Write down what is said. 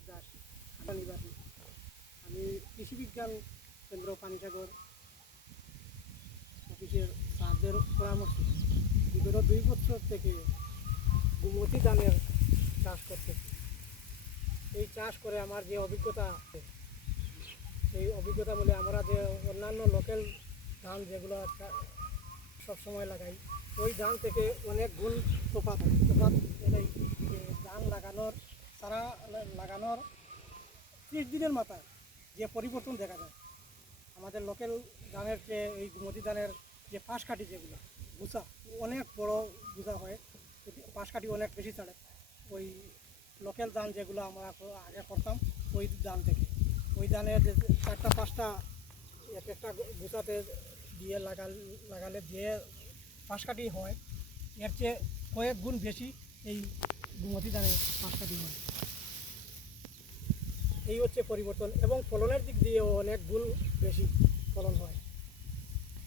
অজিত দাস নিবাসী। আমি কৃষি বিজ্ঞান কেন্দ্র পানিসাগর অফিসের স্যারদের পরামর্শে বিগত 2 বছর থেকে গুমতি ধানের চাষ করতেছি। এই চাষ করে আমার যে অভিজ্ঞতা আছে, এই অভিজ্ঞতা বলে আমরা যে অন্যান্য লোকাল ধান যেগুলো সবসময় লাগাই, ওই ধান থেকে অনেক গুণ তফাৎ এটাই যে ধান সারা লাগানোর 30 দিনের মাথায় যে পরিবর্তন দেখা যায় আমাদের লোকাল ধানের চেয়ে এই গুমতি ধানের যে পাশ কাঠি যেগুলো গুছা অনেক বড় গুছা হয়, পাশ কাঠি অনেক বেশি ছাড়ে ওই লোকাল ধান যেগুলো আমরা আগে করতাম ওই ধান থেকে। ওই ধানের যে 4টা-5টা এক একটা গুছাতে দিয়ে লাগালে যে পাশ কাঠি হয় এর চেয়ে কয়েক গুণ বেশি এই গুমতি ধানের পাশ কাঠি হয়। এই হচ্ছে পরিবর্তন, এবং ফলনের দিক দিয়েও অনেক গুণ বেশি ফলন হয়।